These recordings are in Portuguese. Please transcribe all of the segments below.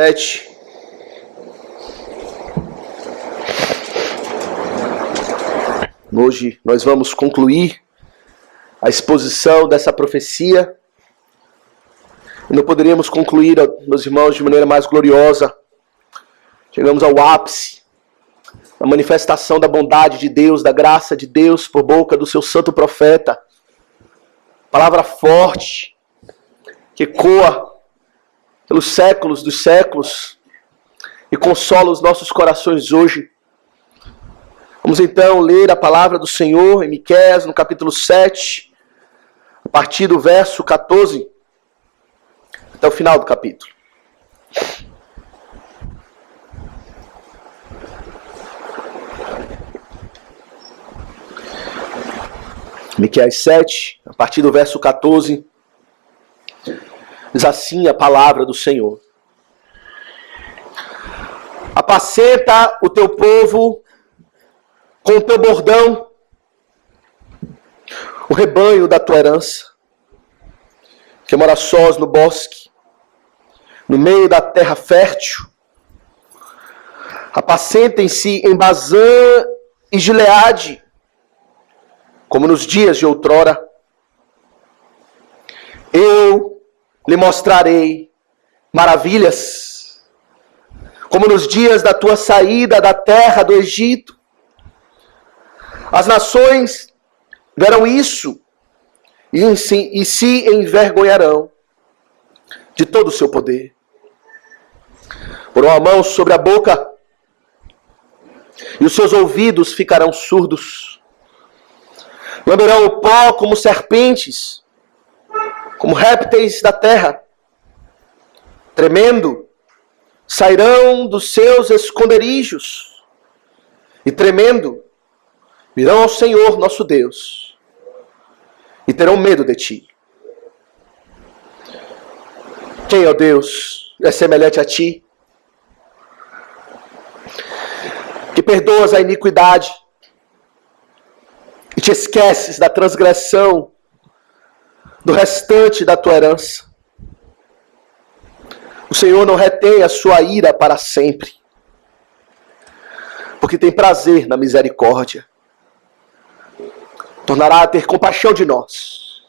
7. Hoje nós vamos concluir a exposição dessa profecia. E não poderíamos concluir, meus irmãos, de maneira mais gloriosa. Chegamos ao ápice, a manifestação da bondade de Deus, da graça de Deus por boca do seu santo profeta. Palavra forte, que ecoa pelos séculos dos séculos e consola os nossos corações hoje. Vamos então ler a palavra do Senhor em Miqueias, no capítulo 7, a partir do verso 14, até o final do capítulo. Miqueias 7, a partir do verso 14, diz assim a palavra do Senhor. Apacenta o teu povo com o teu bordão, o rebanho da tua herança, que mora sós no bosque, no meio da terra fértil. Apacentem-se em Bazã e Gileade, como nos dias de outrora. Eu lhe mostrarei maravilhas, como nos dias da tua saída da terra do Egito. As nações verão isso e se envergonharão de todo o seu poder. Porão a mão sobre a boca e os seus ouvidos ficarão surdos. Lamberão o pó como serpentes, como répteis da terra. Tremendo, sairão dos seus esconderijos e tremendo, virão ao Senhor nosso Deus e terão medo de ti. Quem, ó Deus, é semelhante a ti, que perdoas a iniquidade e te esqueces da transgressão do restante da tua herança? O Senhor não retém a sua ira para sempre, porque tem prazer na misericórdia. Tornará a ter compaixão de nós.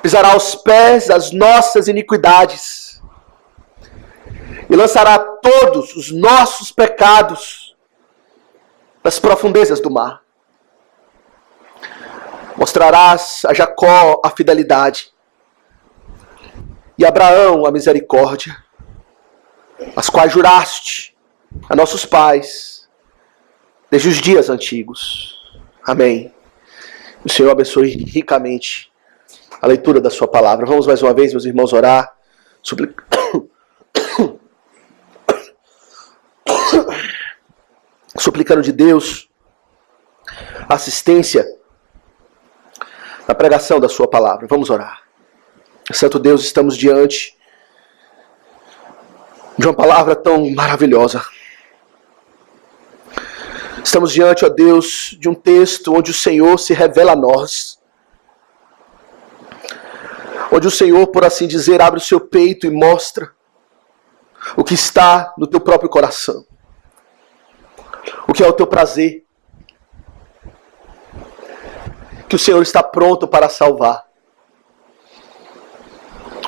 Pisará aos pés as nossas iniquidades e lançará todos os nossos pecados nas profundezas do mar. Mostrarás a Jacó a fidelidade e a Abraão a misericórdia, as quais juraste a nossos pais desde os dias antigos. Amém. O Senhor abençoe ricamente a leitura da sua palavra. Vamos mais uma vez, meus irmãos, orar, suplicando de Deus assistência na pregação da sua palavra. Vamos orar. Santo Deus, estamos diante de uma palavra tão maravilhosa. Estamos diante, ó Deus, de um texto onde o Senhor se revela a nós. Onde o Senhor, por assim dizer, abre o seu peito e mostra o que está no teu próprio coração. O que é o teu prazer. Que o Senhor está pronto para salvar.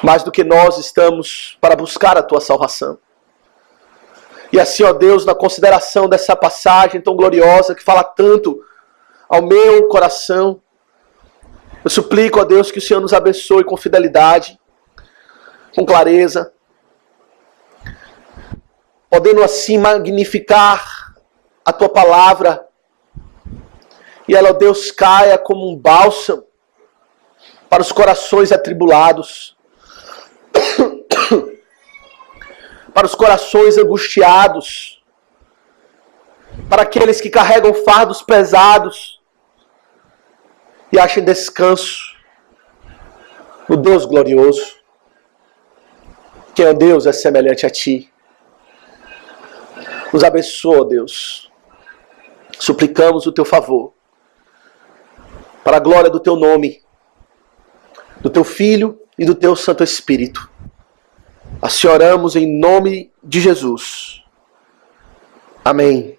Mais do que nós estamos para buscar a tua salvação. E assim, ó Deus, na consideração dessa passagem tão gloriosa, que fala tanto ao meu coração, eu suplico, ó Deus, que o Senhor nos abençoe com fidelidade, com clareza, podendo assim magnificar a tua palavra, e ela, ó Deus, caia como um bálsamo para os corações atribulados, para os corações angustiados, para aqueles que carregam fardos pesados e achem descanso no Deus glorioso. Que é o Deus é semelhante a ti. Nos abençoa, Deus. Suplicamos o teu favor, para a glória do teu nome, do teu Filho e do teu Santo Espírito. Assim oramos em nome de Jesus. Amém.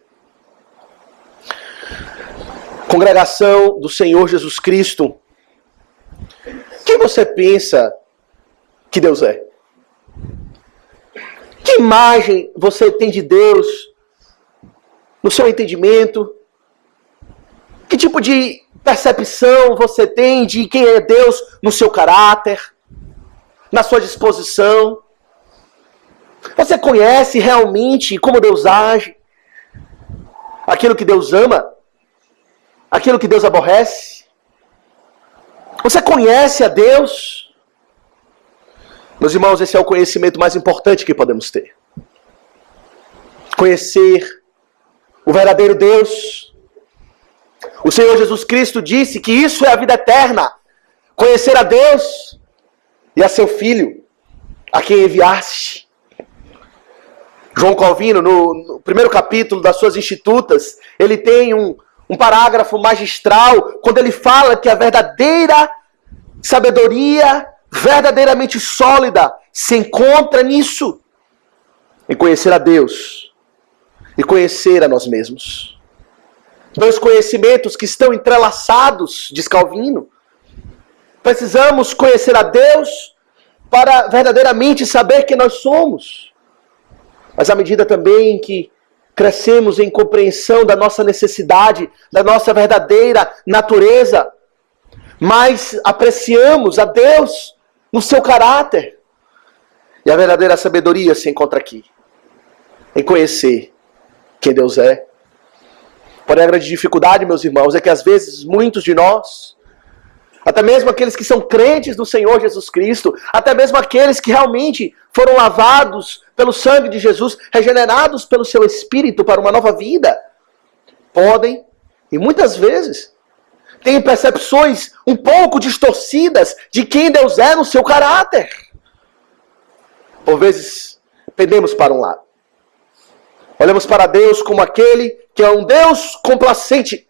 Congregação do Senhor Jesus Cristo, quem você pensa que Deus é? Que imagem você tem de Deus no seu entendimento? Que tipo de percepção você tem de quem é Deus no seu caráter, na sua disposição? Você conhece realmente como Deus age? Aquilo que Deus ama? Aquilo que Deus aborrece? Você conhece a Deus? Meus irmãos, esse é o conhecimento mais importante que podemos ter. Conhecer o verdadeiro Deus. O Senhor Jesus Cristo disse que isso é a vida eterna. Conhecer a Deus e a seu Filho, a quem enviaste. João Calvino, no primeiro capítulo das suas Institutas, ele tem um parágrafo magistral, quando ele fala que a verdadeira sabedoria, verdadeiramente sólida, se encontra nisso, em conhecer a Deus e conhecer a nós mesmos. Dois conhecimentos que estão entrelaçados, diz Calvino. Precisamos conhecer a Deus para verdadeiramente saber quem nós somos. Mas à medida também que crescemos em compreensão da nossa necessidade, da nossa verdadeira natureza, mais apreciamos a Deus no seu caráter. E a verdadeira sabedoria se encontra aqui, em conhecer quem Deus é. Porém, a grande dificuldade, meus irmãos, é que às vezes muitos de nós, até mesmo aqueles que são crentes do Senhor Jesus Cristo, até mesmo aqueles que realmente foram lavados pelo sangue de Jesus, regenerados pelo seu Espírito para uma nova vida, podem, e muitas vezes, têm percepções um pouco distorcidas de quem Deus é no seu caráter. Por vezes, pendemos para um lado. Olhamos para Deus como aquele que é um Deus complacente.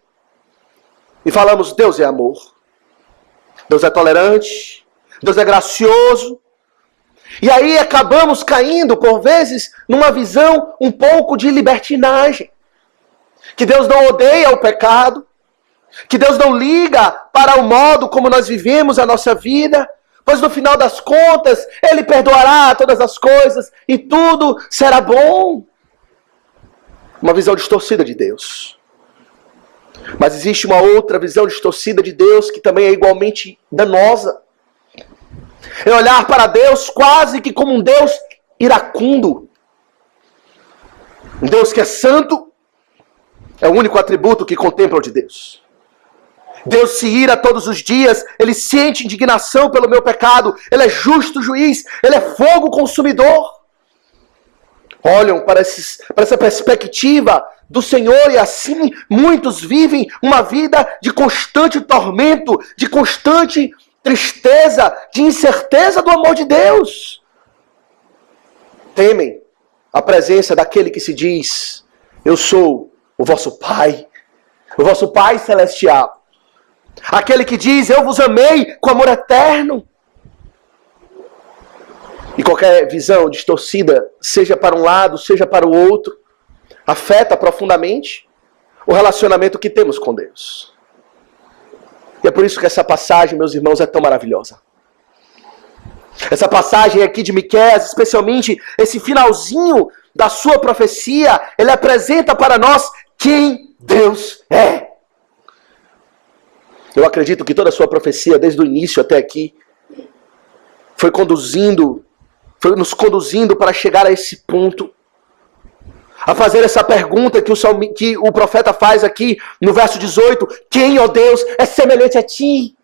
E falamos, Deus é amor. Deus é tolerante. Deus é gracioso. E aí acabamos caindo, por vezes, numa visão um pouco de libertinagem. Que Deus não odeia o pecado. Que Deus não liga para o modo como nós vivemos a nossa vida. Pois no final das contas, Ele perdoará todas as coisas e tudo será bom. Uma visão distorcida de Deus. Mas existe uma outra visão distorcida de Deus que também é igualmente danosa. É olhar para Deus quase que como um Deus iracundo. Um Deus que é santo. É o único atributo que contempla o de Deus. Deus se ira todos os dias. Ele sente indignação pelo meu pecado. Ele é justo juiz. Ele é fogo consumidor. Olham para essa perspectiva do Senhor e assim muitos vivem uma vida de constante tormento, de constante tristeza, de incerteza do amor de Deus. Temem a presença daquele que se diz, eu sou o vosso Pai Celestial. Aquele que diz, eu vos amei com amor eterno. E qualquer visão distorcida, seja para um lado, seja para o outro, afeta profundamente o relacionamento que temos com Deus. E é por isso que essa passagem, meus irmãos, é tão maravilhosa. Essa passagem aqui de Miqueias, especialmente esse finalzinho da sua profecia, ele apresenta para nós quem Deus é. Eu acredito que toda a sua profecia, desde o início até aqui, foi nos conduzindo para chegar a esse ponto. A fazer essa pergunta que o profeta faz aqui no verso 18. Quem, ó Deus, é semelhante a ti?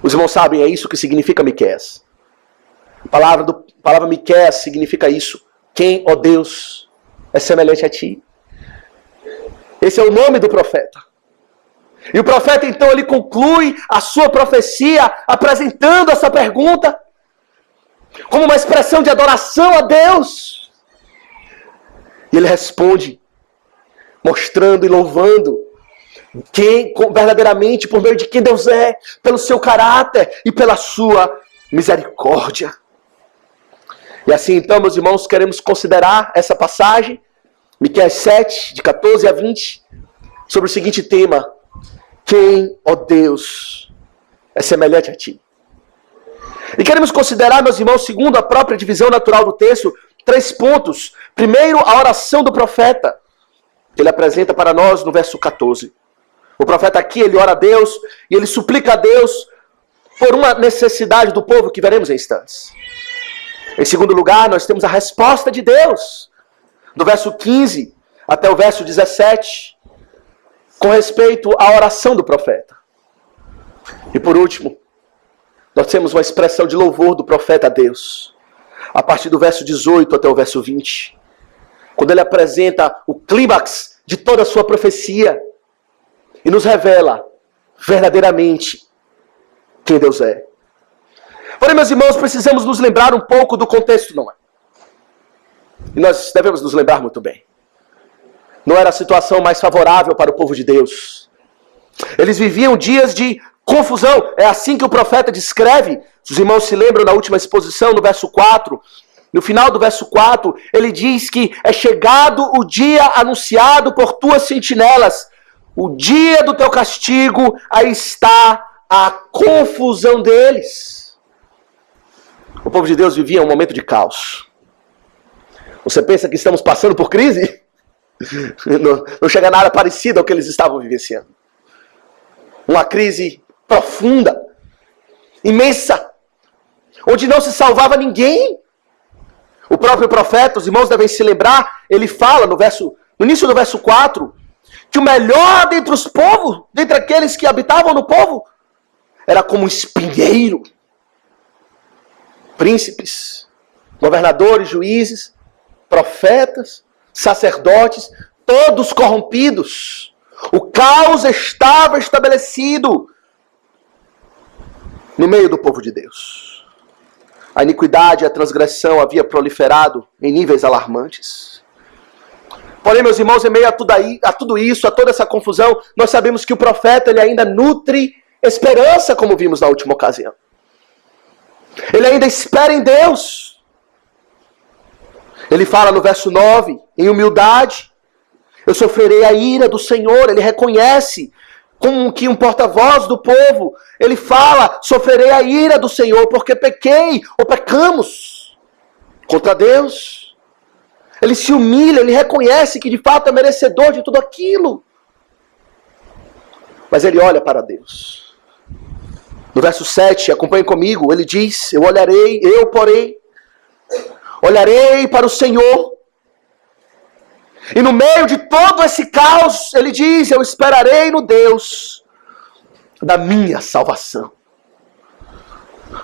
Os irmãos sabem, é isso que significa Miqueias. A palavra Miqueias significa isso. Quem, ó Deus, é semelhante a ti? Esse é o nome do profeta. E o profeta então ele conclui a sua profecia apresentando essa pergunta como uma expressão de adoração a Deus. E ele responde, mostrando e louvando quem verdadeiramente, por meio de quem Deus é, pelo seu caráter e pela sua misericórdia. E assim então, meus irmãos, queremos considerar essa passagem, Miqueias 7, de 14 a 20, sobre o seguinte tema: quem, ó Deus, é semelhante a ti? E queremos considerar, meus irmãos, segundo a própria divisão natural do texto, 3 pontos. Primeiro, a oração do profeta. Ele apresenta para nós no verso 14. O profeta aqui, ele ora a Deus e ele suplica a Deus por uma necessidade do povo que veremos em instantes. Em segundo lugar, nós temos a resposta de Deus, do verso 15 até o verso 17, com respeito à oração do profeta. E por último, nós temos uma expressão de louvor do profeta a Deus, a partir do verso 18 até o verso 20, quando ele apresenta o clímax de toda a sua profecia e nos revela verdadeiramente quem Deus é. Porém, meus irmãos, precisamos nos lembrar um pouco do contexto, não é? E nós devemos nos lembrar muito bem. Não era a situação mais favorável para o povo de Deus. Eles viviam dias de confusão. É assim que o profeta descreve. Os irmãos se lembram na última exposição, no verso 4. No final do verso 4, ele diz que é chegado o dia anunciado por tuas sentinelas. O dia do teu castigo, aí está a confusão deles. O povo de Deus vivia um momento de caos. Você pensa que estamos passando por crise? Não chega nada parecido ao que eles estavam vivenciando. Uma crise profunda, imensa, onde não se salvava ninguém. O próprio profeta, os irmãos devem se lembrar, ele fala no início do verso 4, que o melhor dentre os povos, dentre aqueles que habitavam no povo, era como um espinheiro. Príncipes, governadores, juízes, profetas, sacerdotes, todos corrompidos. O caos estava estabelecido no meio do povo de Deus. A iniquidade e a transgressão havia proliferado em níveis alarmantes. Porém, meus irmãos, em meio a tudo isso, a toda essa confusão, nós sabemos que o profeta ele ainda nutre esperança, como vimos na última ocasião. Ele ainda espera em Deus. Ele fala no verso 9, em humildade, eu sofrerei a ira do Senhor. Ele reconhece como que um porta-voz do povo. Ele fala, sofrerei a ira do Senhor, porque pequei ou pecamos contra Deus. Ele se humilha, ele reconhece que de fato é merecedor de tudo aquilo. Mas ele olha para Deus. No verso 7, acompanhe comigo, ele diz, olharei para o Senhor. E no meio de todo esse caos, ele diz, eu esperarei no Deus da minha salvação.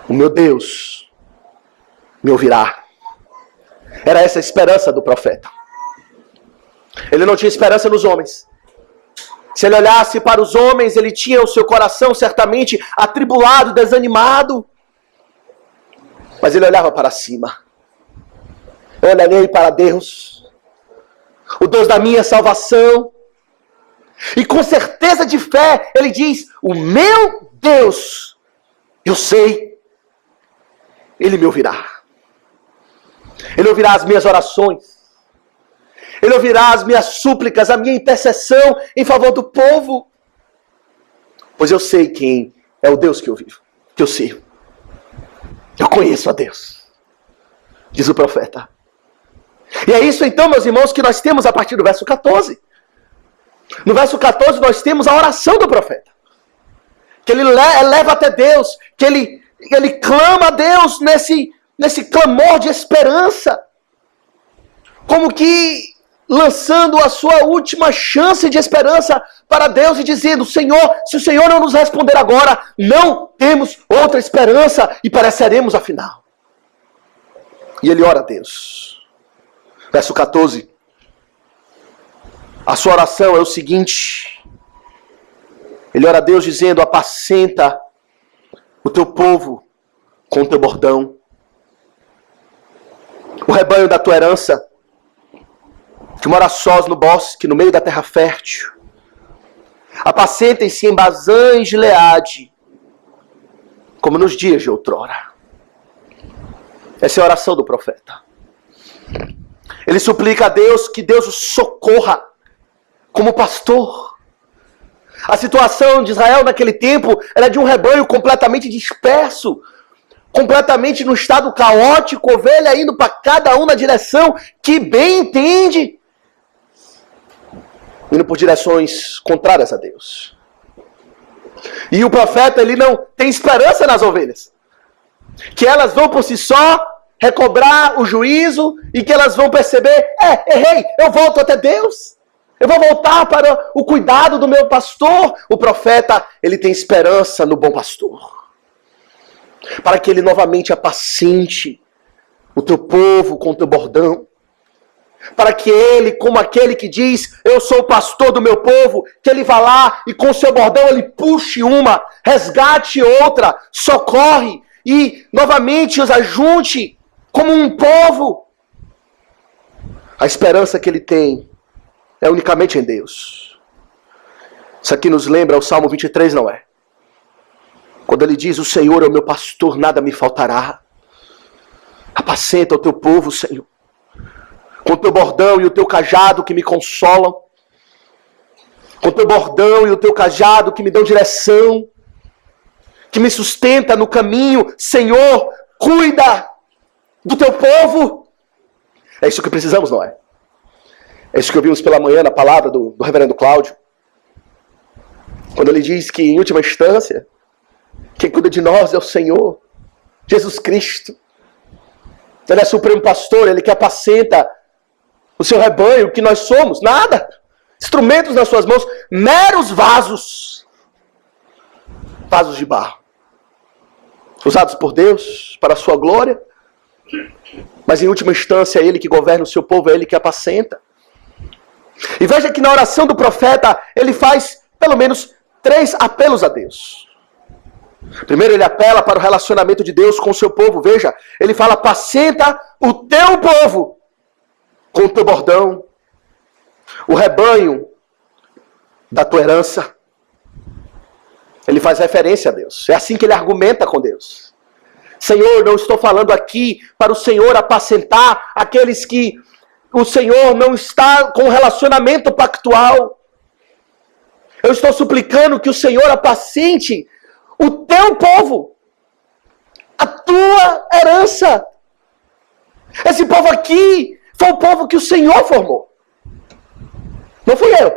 O meu Deus me ouvirá. Era essa a esperança do profeta. Ele não tinha esperança nos homens. Se ele olhasse para os homens, ele tinha o seu coração certamente atribulado, desanimado. Mas ele olhava para cima. Eu olharei para Deus, o Deus da minha salvação. E com certeza de fé, ele diz, o meu Deus, eu sei, ele me ouvirá. Ele ouvirá as minhas orações. Ele ouvirá as minhas súplicas, a minha intercessão em favor do povo. Pois eu sei quem é o Deus que eu vivo, que eu sirvo. Eu conheço a Deus, diz o profeta. E é isso então, meus irmãos, que nós temos a partir do verso 14. No verso 14 nós temos a oração do profeta. Que ele leva até Deus, que ele clama a Deus nesse clamor de esperança. Como que lançando a sua última chance de esperança para Deus e dizendo, Senhor, se o Senhor não nos responder agora, não temos outra esperança e pereceremos afinal. E ele ora a Deus. Verso 14. A sua oração é o seguinte. Ele ora a Deus dizendo, apacenta o teu povo com o teu bordão. O rebanho da tua herança, que mora sós no bosque, no meio da terra fértil. Apacentem-se em Bazã e Gileade, como nos dias de outrora. Essa é a oração do profeta. Ele suplica a Deus que Deus o socorra como pastor. A situação de Israel naquele tempo era de um rebanho completamente disperso, completamente no estado caótico, ovelha indo para cada um na direção que bem entende, indo por direções contrárias a Deus. E o profeta, ele não tem esperança nas ovelhas, que elas vão por si só recobrar o juízo e que elas vão perceber, errei, eu volto até Deus. Eu vou voltar para o cuidado do meu pastor. O profeta, ele tem esperança no bom pastor, para que ele novamente apacente o teu povo com o teu bordão. Para que ele, como aquele que diz, eu sou o pastor do meu povo, que ele vá lá e com o seu bordão ele puxe uma, resgate outra, socorre e novamente os ajunte como um povo. A esperança que ele tem é unicamente em Deus. Isso aqui nos lembra o Salmo 23, não é? Quando ele diz, o Senhor é o meu pastor, nada me faltará. Apacenta o teu povo, Senhor, com o teu bordão e o teu cajado que me consolam, com o teu bordão e o teu cajado que me dão direção, que me sustenta no caminho. Senhor, cuida do teu povo. É isso que precisamos, não é? É isso que ouvimos pela manhã na palavra do reverendo Cláudio, quando ele diz que, em última instância, quem cuida de nós é o Senhor, Jesus Cristo. Ele é supremo pastor, ele que apacenta o seu rebanho, que nós somos, nada. Instrumentos nas suas mãos, meros vasos. Vasos de barro. Usados por Deus, para a sua glória. Mas em última instância é ele que governa o seu povo, é ele que apacenta. E veja que na oração do profeta, ele faz pelo menos 3 apelos a Deus. Primeiro, ele apela para o relacionamento de Deus com o seu povo. Veja, ele fala, apacenta o teu povo com o teu bordão, o rebanho da tua herança. Ele faz referência a Deus. É assim que ele argumenta com Deus. Senhor, não estou falando aqui para o Senhor apacentar aqueles que o Senhor não está com relacionamento pactual. Eu estou suplicando que o Senhor apacente o teu povo, a tua herança. Esse povo aqui foi o povo que o Senhor formou. Não fui eu.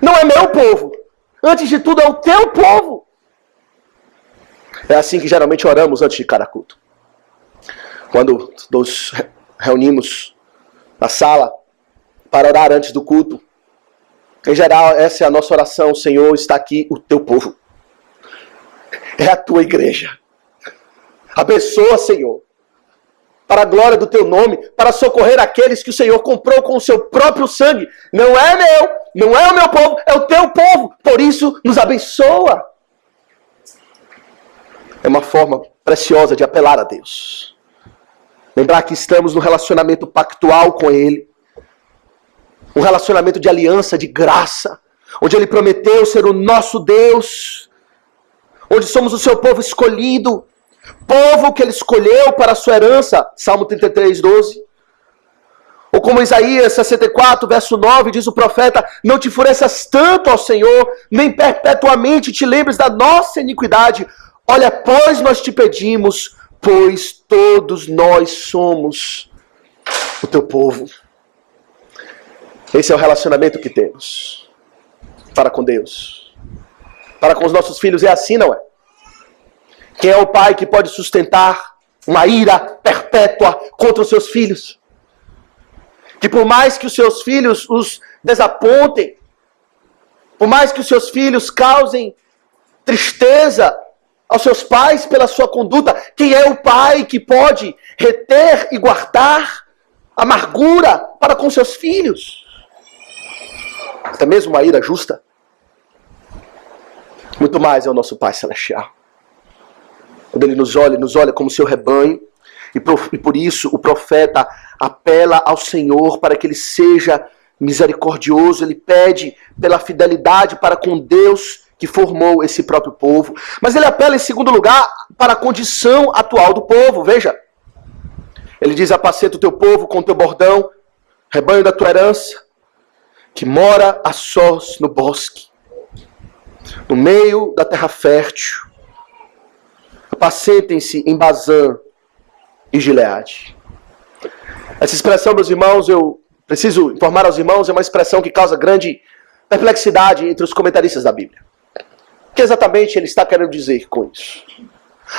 Não é meu povo. Antes de tudo é o teu povo. É assim que geralmente oramos antes de cada culto. Quando nos reunimos na sala para orar antes do culto, em geral essa é a nossa oração. Senhor, está aqui o teu povo. É a tua igreja. Abençoa, Senhor, para a glória do teu nome, para socorrer aqueles que o Senhor comprou com o seu próprio sangue. Não é meu, não é o meu povo, é o teu povo. Por isso, nos abençoa. É uma forma preciosa de apelar a Deus. Lembrar que estamos no relacionamento pactual com Ele. Um relacionamento de aliança, de graça. Onde Ele prometeu ser o nosso Deus. Onde somos o seu povo escolhido. Povo que Ele escolheu para a sua herança. Salmo 33, 12. Ou como Isaías 64, verso 9, diz o profeta, não te enfureças tanto ao Senhor, nem perpetuamente te lembres da nossa iniquidade. Olha, pois nós te pedimos, pois todos nós somos o teu povo. Esse é o relacionamento que temos para com Deus. Para com os nossos filhos é assim, não é? Quem é o pai que pode sustentar uma ira perpétua contra os seus filhos? Que por mais que os seus filhos os desapontem, por mais que os seus filhos causem tristeza aos seus pais pela sua conduta, quem é o pai que pode reter e guardar amargura para com seus filhos? Até mesmo uma ira justa. Muito mais é o nosso Pai Celestial. Quando Ele nos olha como seu rebanho, e por isso o profeta apela ao Senhor para que Ele seja misericordioso. Ele pede pela fidelidade para com Deus que formou esse próprio povo. Mas ele apela em segundo lugar para a condição atual do povo. Veja, Ele diz: apacenta o teu povo com o teu bordão, rebanho da tua herança, que mora a sós no bosque, no meio da terra fértil. Apacentem-se em Bazã e Gileade. Essa expressão, meus irmãos, eu preciso informar aos irmãos, é uma expressão que causa grande perplexidade entre os comentaristas da Bíblia. O que exatamente ele está querendo dizer com isso?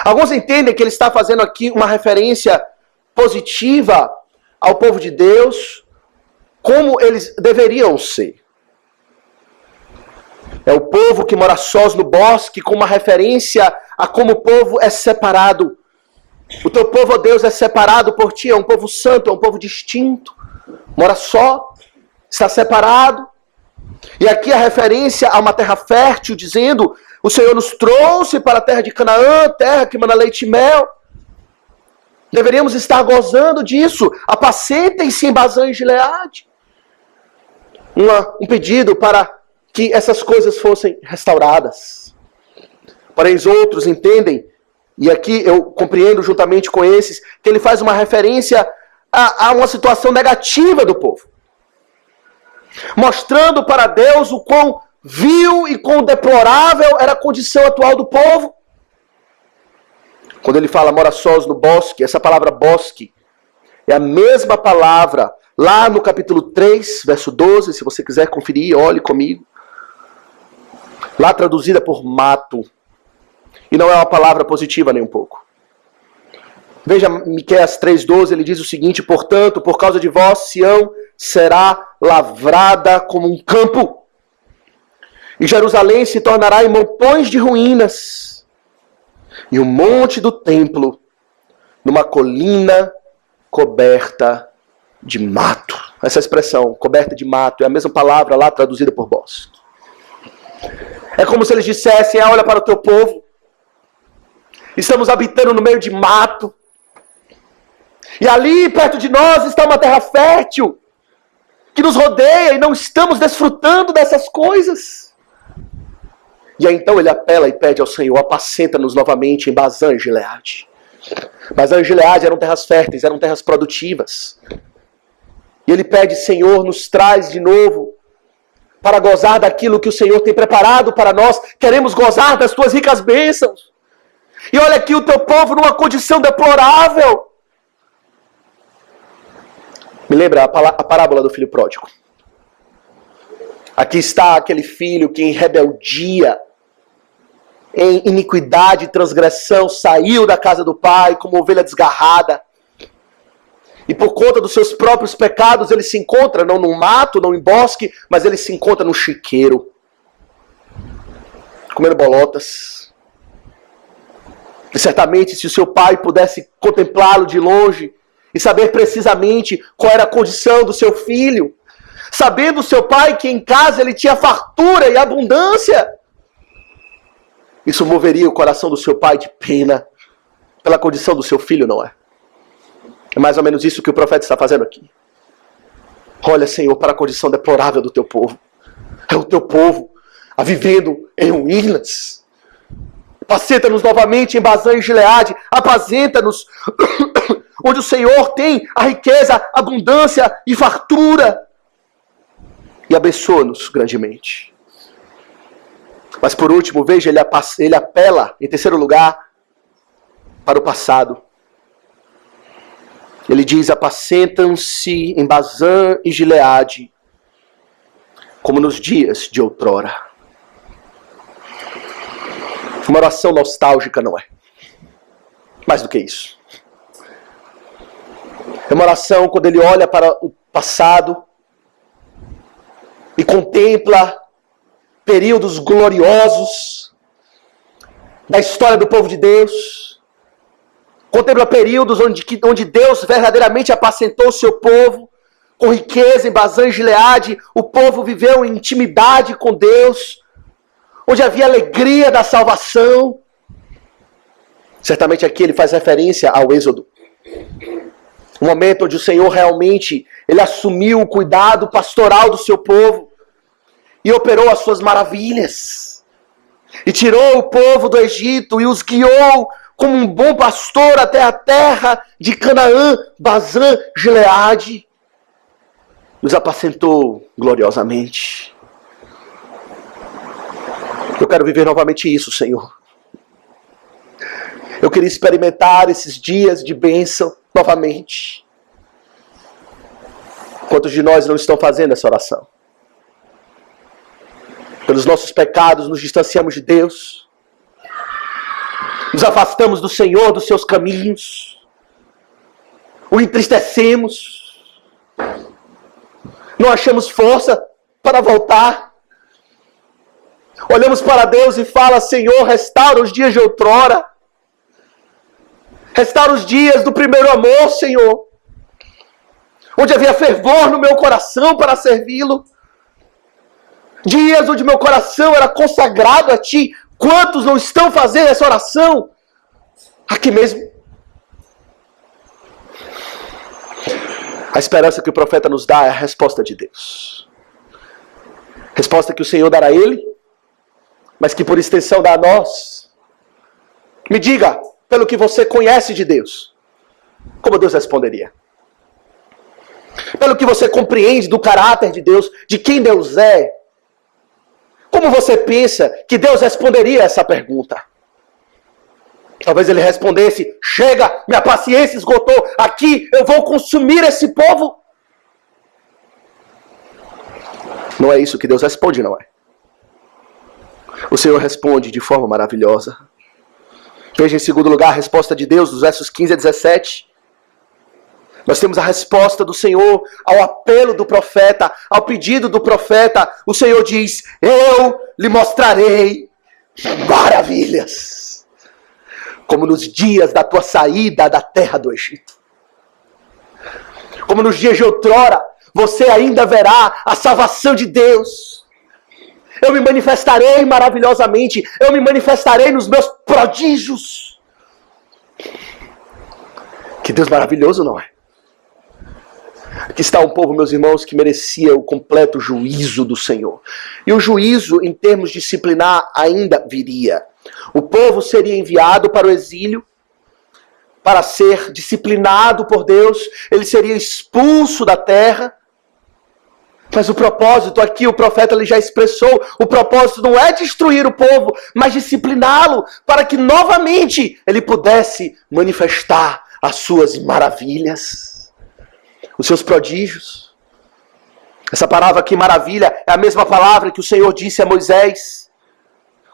Alguns entendem que ele está fazendo aqui uma referência positiva ao povo de Deus, como eles deveriam ser. É o povo que mora sós no bosque, com uma referência a como o povo é separado. O teu povo, ó Deus, é separado por ti, é um povo santo, é um povo distinto. Mora só, está separado. E aqui a referência a uma terra fértil, dizendo: o Senhor nos trouxe para a terra de Canaã, terra que mana leite e mel. Deveríamos estar gozando disso. Apacentem-se em Bazã e Gileade. Um pedido para que essas coisas fossem restauradas. Porém, os outros entendem, e aqui eu compreendo juntamente com esses, que ele faz uma referência a uma situação negativa do povo. Mostrando para Deus o quão vil e quão deplorável era a condição atual do povo. Quando ele fala mora sós no bosque, essa palavra bosque é a mesma palavra lá no capítulo 3, verso 12, se você quiser conferir, olhe comigo. Lá traduzida por mato. E não é uma palavra positiva nem um pouco. Veja Miqueias 3,12, ele diz o seguinte: portanto, por causa de vós, Sião será lavrada como um campo, e Jerusalém se tornará em monpões de ruínas, e o monte do templo numa colina coberta de mato. Essa expressão, coberta de mato, é a mesma palavra lá traduzida por bosque. É como se eles dissessem: olha para o teu povo, estamos habitando no meio de mato, e ali perto de nós está uma terra fértil, que nos rodeia, e não estamos desfrutando dessas coisas. E aí então ele apela e pede ao Senhor: apacenta-nos novamente em Bazã e Gileade. Bazã e Gileade eram terras férteis, eram terras produtivas. E ele pede: Senhor, nos traz de novo, para gozar daquilo que o Senhor tem preparado para nós. Queremos gozar das tuas ricas bênçãos. E olha aqui o teu povo numa condição deplorável. Me lembra a parábola do filho pródigo. Aqui está aquele filho que em rebeldia, em iniquidade e transgressão, saiu da casa do pai como ovelha desgarrada. E por conta dos seus próprios pecados, ele se encontra não num mato, não em bosque, mas ele se encontra num chiqueiro, comendo bolotas. E certamente, se o seu pai pudesse contemplá-lo de longe e saber precisamente qual era a condição do seu filho, sabendo o seu pai que em casa ele tinha fartura e abundância, isso moveria o coração do seu pai de pena pela condição do seu filho, não é? É mais ou menos isso que o profeta está fazendo aqui. Olha, Senhor, para a condição deplorável do teu povo. É o teu povo vivendo em ruínas. Apacenta-nos novamente em Bazã e Gileade. Apacenta-nos onde o Senhor tem a riqueza, abundância e fartura. E abençoa-nos grandemente. Mas por último, veja, ele apela, em terceiro lugar, para o passado. Ele diz: apacentam-se em Bazã e Gileade, como nos dias de outrora. Uma oração nostálgica, não é? Mais do que isso. É uma oração quando ele olha para o passado e contempla períodos gloriosos da história do povo de Deus. Contempla períodos onde Deus verdadeiramente apacentou o seu povo com riqueza em Bazã e Gileade. O povo viveu em intimidade com Deus, onde havia alegria da salvação. Certamente aqui ele faz referência ao Êxodo. Um momento onde o Senhor realmente ele assumiu o cuidado pastoral do seu povo e operou as suas maravilhas. E tirou o povo do Egito e os guiou como um bom pastor até a terra de Canaã, Bazã, Gileade. Nos apacentou gloriosamente. Eu quero viver novamente isso, Senhor. Eu queria experimentar esses dias de bênção novamente. Quantos de nós não estão fazendo essa oração? Pelos nossos pecados nos distanciamos de Deus. Nos afastamos do Senhor, dos seus caminhos. O entristecemos. Não achamos força para voltar. Olhamos para Deus e fala: Senhor, restaura os dias de outrora. Restaura os dias do primeiro amor, Senhor. Onde havia fervor no meu coração para servi-lo. Dias onde meu coração era consagrado a Ti. Quantos não estão fazendo essa oração? Aqui mesmo. A esperança que o profeta nos dá é a resposta de Deus. Resposta que o Senhor dará a ele, mas que por extensão dá a nós. Me diga, pelo que você conhece de Deus, como Deus responderia? Pelo que você compreende do caráter de Deus, de quem Deus é, como você pensa que Deus responderia a essa pergunta? Talvez ele respondesse: chega, minha paciência esgotou, aqui eu vou consumir esse povo. Não é isso que Deus responde, não é? O Senhor responde de forma maravilhosa. Veja em segundo lugar a resposta de Deus, dos versos 15 a 17. Nós temos a resposta do Senhor ao apelo do profeta, ao pedido do profeta. O Senhor diz: eu lhe mostrarei maravilhas, como nos dias da tua saída da terra do Egito. Como nos dias de outrora, você ainda verá a salvação de Deus. Eu me manifestarei maravilhosamente, eu me manifestarei nos meus prodígios. Que Deus maravilhoso, não é? Aqui está um povo, meus irmãos, que merecia o completo juízo do Senhor. E o juízo, em termos disciplinar, ainda viria. O povo seria enviado para o exílio, para ser disciplinado por Deus. Ele seria expulso da terra. Mas o propósito aqui, o profeta ele já expressou, o propósito não é destruir o povo, mas discipliná-lo, para que novamente ele pudesse manifestar as suas maravilhas, os seus prodígios. Essa palavra aqui, maravilha, é a mesma palavra que o Senhor disse a Moisés,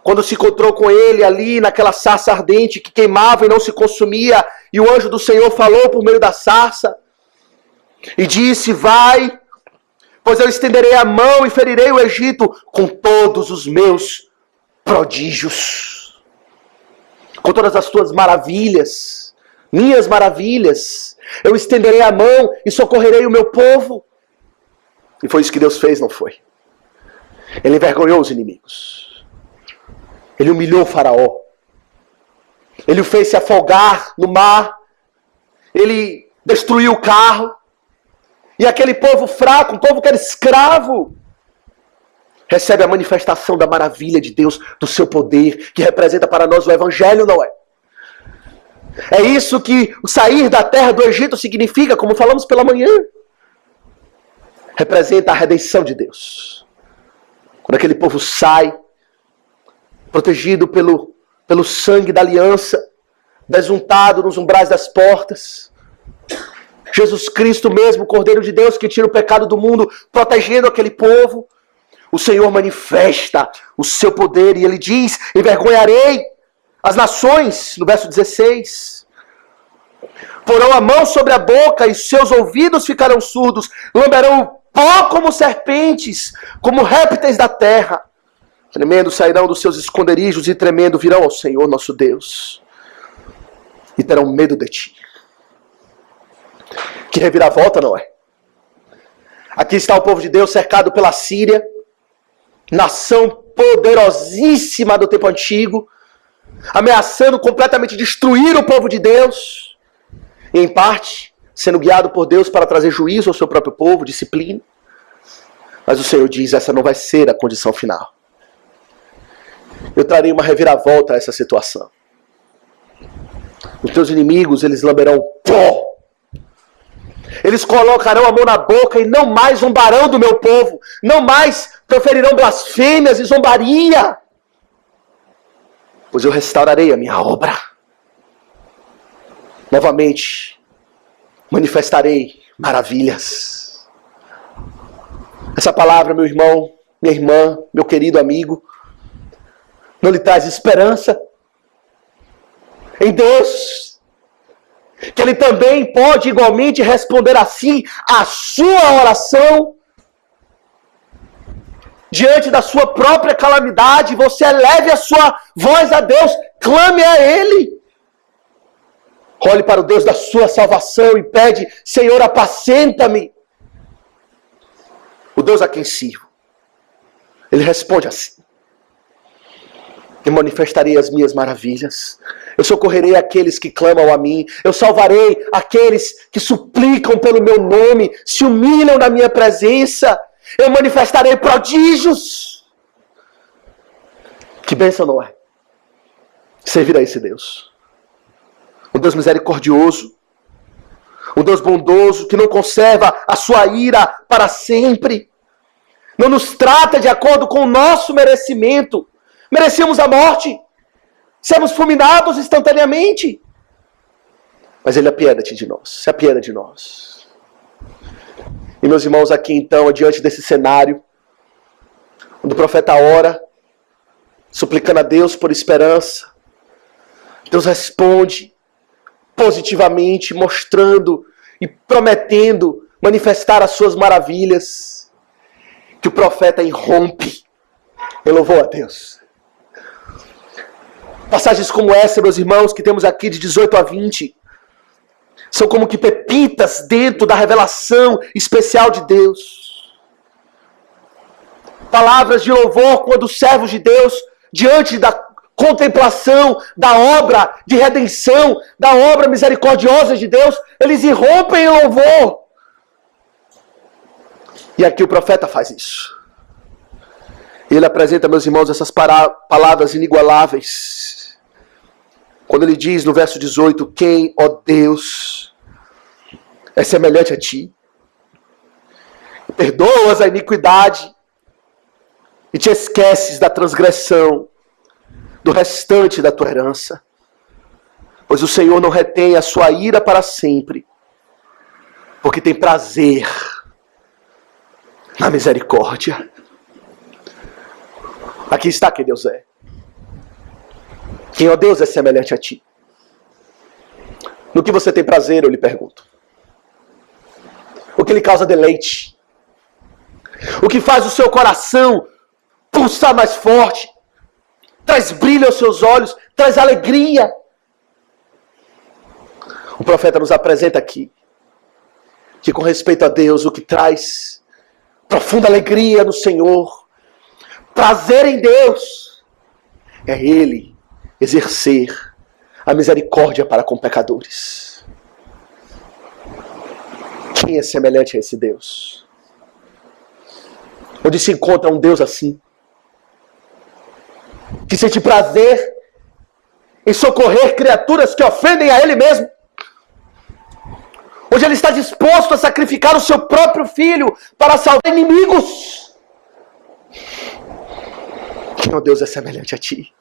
quando se encontrou com ele ali naquela sarça ardente que queimava e não se consumia, e o anjo do Senhor falou por meio da sarça, e disse: vai, pois eu estenderei a mão e ferirei o Egito com todos os meus prodígios, com todas as tuas maravilhas, minhas maravilhas. Eu estenderei a mão e socorrerei o meu povo. E foi isso que Deus fez, não foi? Ele envergonhou os inimigos. Ele humilhou o faraó. Ele o fez se afogar no mar. Ele destruiu o carro. E aquele povo fraco, um povo que era escravo, recebe a manifestação da maravilha de Deus, do seu poder, que representa para nós o Evangelho, não é? É isso que o sair da terra do Egito significa, como falamos pela manhã. Representa a redenção de Deus. Quando aquele povo sai, protegido pelo sangue da aliança, besuntado nos umbrais das portas, Jesus Cristo mesmo, o Cordeiro de Deus que tira o pecado do mundo, protegendo aquele povo, o Senhor manifesta o seu poder e ele diz: envergonharei as nações, no verso 16. Porão a mão sobre a boca e seus ouvidos ficarão surdos, lamberão o pó como serpentes, como répteis da terra. Tremendo sairão dos seus esconderijos e tremendo virão ao Senhor nosso Deus e terão medo de ti. Que reviravolta, não é? Aqui está o povo de Deus cercado pela Síria, nação poderosíssima do tempo antigo, ameaçando completamente destruir o povo de Deus, e em parte sendo guiado por Deus para trazer juízo ao seu próprio povo, disciplina. Mas o Senhor diz: essa não vai ser a condição final. Eu trarei uma reviravolta a essa situação. Os teus inimigos, eles lamberão pó. Eles colocarão a mão na boca e não mais zombarão do meu povo. Não mais proferirão blasfêmias e zombaria. Pois eu restaurarei a minha obra. Novamente, manifestarei maravilhas. Essa palavra, meu irmão, minha irmã, meu querido amigo, não lhe traz esperança em Deus, que Ele também pode igualmente responder assim a sua oração. Diante da sua própria calamidade, você eleve a sua voz a Deus, clame a Ele. Olhe para o Deus da sua salvação e pede: Senhor, apacenta-me. O Deus a quem sirvo, Ele responde assim: eu manifestarei as minhas maravilhas. Eu socorrerei aqueles que clamam a mim. Eu salvarei aqueles que suplicam pelo meu nome, se humilham na minha presença. Eu manifestarei prodígios. Que bênção, não é? Servir a esse Deus. Um Deus misericordioso. Um Deus bondoso que não conserva a sua ira para sempre. Não nos trata de acordo com o nosso merecimento. Merecíamos a morte. Sermos fulminados instantaneamente. Mas Ele apieda-te de nós. Se apieda de nós. E meus irmãos, aqui então, diante desse cenário, onde o profeta ora, suplicando a Deus por esperança, Deus responde positivamente, mostrando e prometendo manifestar as suas maravilhas, que o profeta irrompe. Ele louvou a Deus. Passagens como essa, meus irmãos, que temos aqui de 18 a 20, são como que pepitas dentro da revelação especial de Deus. Palavras de louvor quando os servos de Deus, diante da contemplação da obra de redenção, da obra misericordiosa de Deus, eles irrompem em louvor. E aqui o profeta faz isso. Ele apresenta, meus irmãos, essas palavras inigualáveis. Quando ele diz no verso 18, quem, ó Deus, é semelhante a ti? Perdoas a iniquidade e te esqueces da transgressão do restante da tua herança. Pois o Senhor não retém a sua ira para sempre, porque tem prazer na misericórdia. Aqui está quem Deus é. Quem, ó Deus, é semelhante a ti? No que você tem prazer, eu lhe pergunto. O que lhe causa deleite? O que faz o seu coração pulsar mais forte? Traz brilho aos seus olhos, traz alegria. O profeta nos apresenta aqui que com respeito a Deus, o que traz profunda alegria no Senhor, prazer em Deus, é Ele exercer a misericórdia para com pecadores. Quem é semelhante a esse Deus? Onde se encontra um Deus assim, que sente prazer em socorrer criaturas que ofendem a Ele mesmo, onde Ele está disposto a sacrificar o seu próprio filho para salvar inimigos. Quem, ó Deus, é semelhante a ti?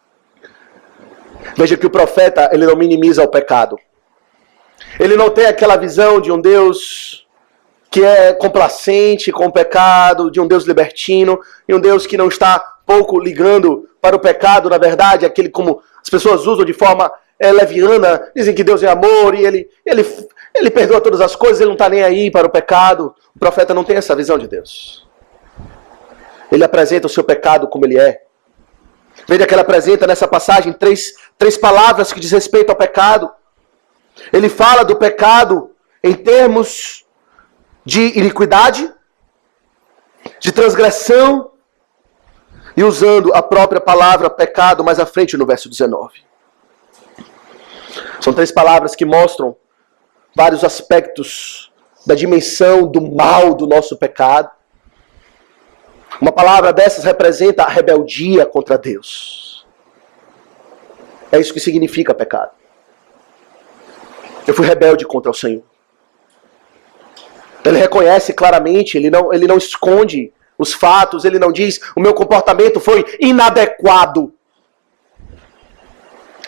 Veja que o profeta, ele não minimiza o pecado. Ele não tem aquela visão de um Deus que é complacente com o pecado, de um Deus libertino, e um Deus que não está pouco ligando para o pecado, na verdade, aquele como as pessoas usam de forma leviana, dizem que Deus é amor e ele perdoa todas as coisas, ele não está nem aí para o pecado. O profeta não tem essa visão de Deus. Ele apresenta o seu pecado como ele é. Veja que ele apresenta nessa passagem três palavras que diz respeito ao pecado. Ele fala do pecado em termos de iniquidade, de transgressão, e usando a própria palavra pecado mais à frente no verso 19. São 3 palavras que mostram vários aspectos da dimensão do mal do nosso pecado. Uma palavra dessas representa a rebeldia contra Deus. É isso que significa pecado. Eu fui rebelde contra o Senhor. Ele reconhece claramente, ele não esconde os fatos, ele não diz, o meu comportamento foi inadequado.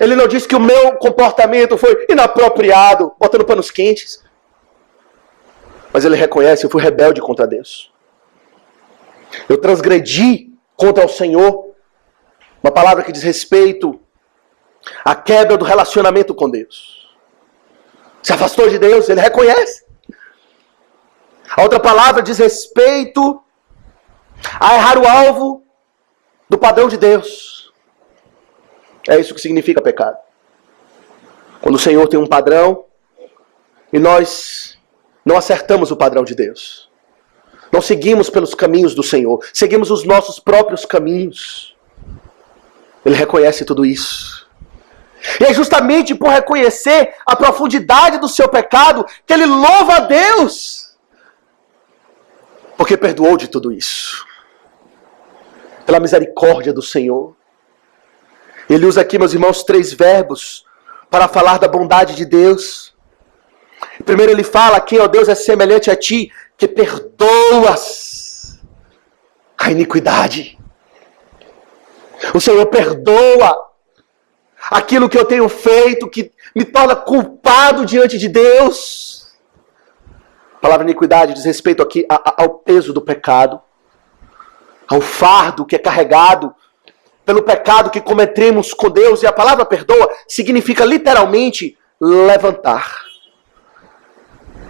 Ele não diz que o meu comportamento foi inapropriado, botando panos quentes. Mas ele reconhece, eu fui rebelde contra Deus. Eu transgredi contra o Senhor. Uma palavra que diz respeito à quebra do relacionamento com Deus. Se afastou de Deus, ele reconhece. A outra palavra diz respeito a errar o alvo do padrão de Deus. É isso que significa pecado. Quando o Senhor tem um padrão e nós não acertamos o padrão de Deus. Não seguimos pelos caminhos do Senhor. Seguimos os nossos próprios caminhos. Ele reconhece tudo isso. E é justamente por reconhecer a profundidade do seu pecado que ele louva a Deus. Porque perdoou de tudo isso. Pela misericórdia do Senhor. Ele usa aqui, meus irmãos, 3 verbos para falar da bondade de Deus. Primeiro ele fala, quem, ó Deus, é semelhante a ti, que perdoas a iniquidade. O Senhor perdoa aquilo que eu tenho feito, que me torna culpado diante de Deus. A palavra iniquidade diz respeito aqui ao peso do pecado, ao fardo que é carregado pelo pecado que cometemos com Deus. E a palavra perdoa significa literalmente levantar.